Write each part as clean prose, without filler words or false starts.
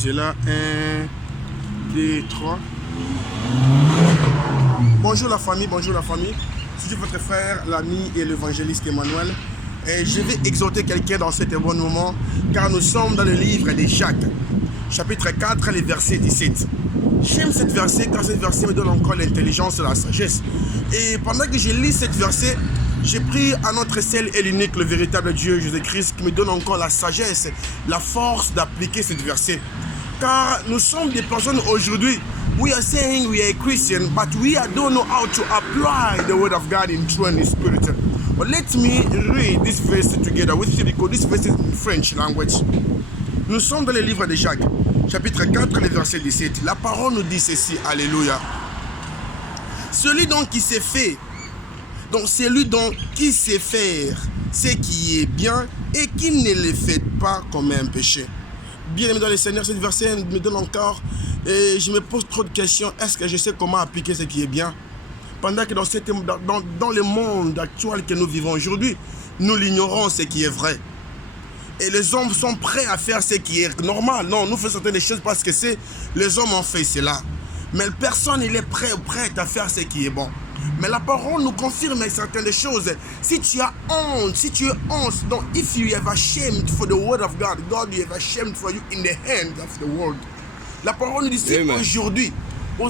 Tu es là, 1, 2, 3. Bonjour la famille, bonjour la famille. Je suis votre frère, l'ami et l'évangéliste Emmanuel. Et je vais exhorter quelqu'un dans cet bon moment, car nous sommes dans le livre de Jacques, chapitre 4, les versets 17. J'aime cette verset car cette verset me donne encore l'intelligence et la sagesse. Et pendant que je lis cette verset, j'ai pris à notre seul et l'unique, le véritable Dieu Jésus-Christ, qui me donne encore la sagesse, la force d'appliquer cette verset. Car nous sommes des personnes aujourd'hui, we are saying we are Christian, but we don't know how to apply the word of God in truth and in spirit. But let me read this verse together with you because this verse is in French language. Nous sommes dans le livre de Jacques, chapitre 4, le verset 17. La parole nous dit ceci, alléluia. Celui donc qui sait faire, donc celui donc qui sait faire ce qui est bien et qui ne le fait pas comme un péché. Bien aimé dans le Seigneur, ce verset me donne encore, et je me pose trop de questions. Est-ce que je sais comment appliquer ce qui est bien? Pendant que dans le monde actuel que nous vivons aujourd'hui, nous l'ignorons ce qui est vrai. Et les hommes sont prêts à faire ce qui est normal. Non, nous faisons certaines choses parce que les hommes ont fait cela. Mais personne n'est prêt à faire ce qui est bon. Mais la parole nous confirme certaines choses. Si tu as honte, donc if you have ashamed for the word of God, God you have ashamed for you in the hand of the world. La parole nous dit si aujourd'hui, il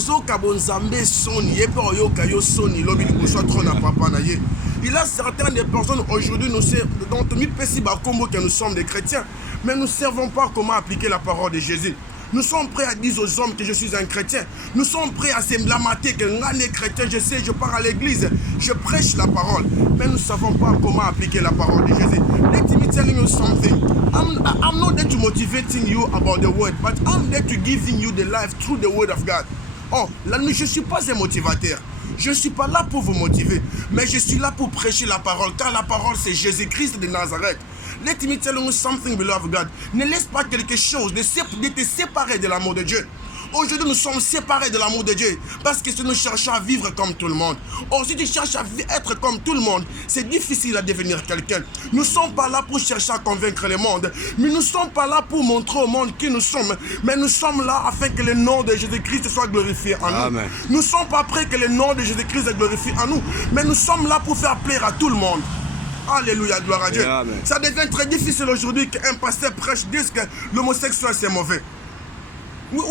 y a certaines personnes aujourd'hui, nous sommes des chrétiens, mais nous ne savons pas comment appliquer la parole de Jésus. Nous sommes prêts à dire aux hommes que je suis un chrétien. Nous sommes prêts à se blâmer que nous les chrétiens, je sais, je pars à l'église, je prêche la parole. Mais nous ne savons pas comment appliquer la parole de Jésus. Let me tell you something. I'm not there to motivating you about the word, but I'm there to giving you the life through the word of God. Oh, là, je ne suis pas un motivateur. Je ne suis pas là pour vous motiver, mais je suis là pour prêcher la parole, car la parole c'est Jésus-Christ de Nazareth. Let me tell you something, beloved God. Ne laisse pas quelque chose de te séparer de l'amour de Dieu. Aujourd'hui, nous sommes séparés de l'amour de Dieu parce que si nous cherchons à vivre comme tout le monde. Or, si tu cherches à être comme tout le monde, c'est difficile à devenir quelqu'un. Nous ne sommes pas là pour chercher à convaincre le monde, mais nous ne sommes pas là pour montrer au monde qui nous sommes, mais nous sommes là afin que le nom de Jésus-Christ soit glorifié en nous. Amen. Nous ne sommes pas prêts que le nom de Jésus-Christ soit glorifié en nous, mais nous sommes là pour faire plaire à tout le monde. Alléluia, gloire à Dieu. Amen. Ça devient très difficile aujourd'hui qu'un pasteur prêche dise que l'homosexuel c'est mauvais. Nous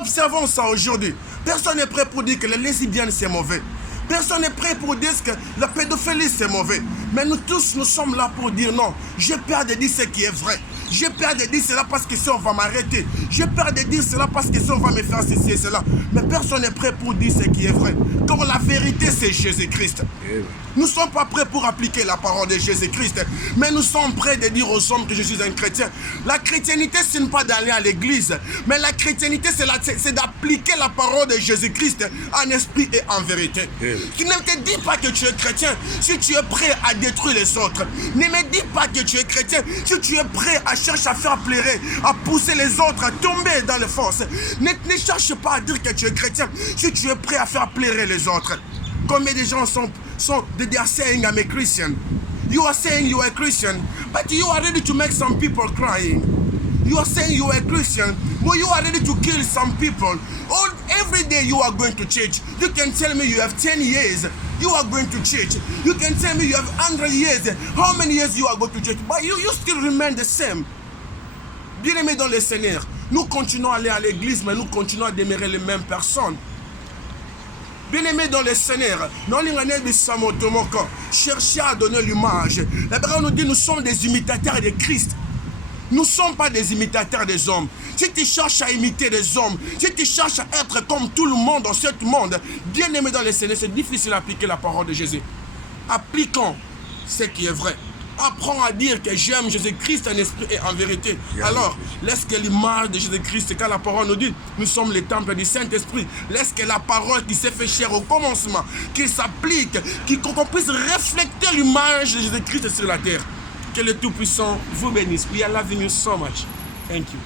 observons ça aujourd'hui. Personne n'est prêt pour dire que les lesbiennes c'est mauvais. Personne n'est prêt pour dire que la pédophilie c'est mauvais. Mais nous tous, nous sommes là pour dire non. J'ai peur de dire ce qui est vrai. J'ai peur de dire cela parce que si on va m'arrêter. J'ai peur de dire cela parce que si on va me faire ceci et cela. Mais personne n'est prêt pour dire ce qui est vrai. Car la vérité c'est Jésus-Christ. Nous ne sommes pas prêts pour appliquer la parole de Jésus-Christ. Mais nous sommes prêts de dire aux hommes que je suis un chrétien. La chrétienté, ce n'est pas d'aller à l'église. Mais la chrétienté, c'est d'appliquer la parole de Jésus-Christ en esprit et en vérité. Tu ne te dis pas que tu es chrétien si tu es prêt à détruire les autres. Ne me dis pas que tu es chrétien si tu es prêt à chercher à faire pleurer, à pousser les autres, à tomber dans les forces. Ne cherche pas à dire que tu es chrétien si tu es prêt à faire pleurer les autres. Combien de gens they are saying I'm a Christian. You are saying you are a Christian, but you are ready to make some people crying. You are saying you are a Christian, but you are ready to kill some people. Every day you are going to church. You can tell me you have 10 years. You are going to church. You can tell me you have 100 years. How many years you are going to church? But you still remain the same. Bien-aimés dans le Seigneur, nous continuons à aller à l'église, mais nous continuons à demeurer les mêmes personnes. Bien-aimés dans le Seigneur, dans l'ingénieur de Samotomoko, cherchez à donner l'image. La Bible nous dit nous sommes des imitateurs de Christ. Nous ne sommes pas des imitateurs des hommes. Si tu cherches à imiter des hommes, si tu cherches à être comme tout le monde dans ce monde, bien-aimé dans le Seigneur, c'est difficile d'appliquer la parole de Jésus. Appliquons ce qui est vrai. Apprends à dire que j'aime Jésus-Christ en esprit et en vérité. Alors, laisse que l'image de Jésus-Christ, quand la parole nous dit, nous sommes les temples du Saint-Esprit, laisse que la parole qui s'est fait chair au commencement, qui s'applique, qu'on puisse refléter l'image de Jésus-Christ sur la terre. Que le Tout-Puissant vous bénisse. We are loving you so much. Thank you.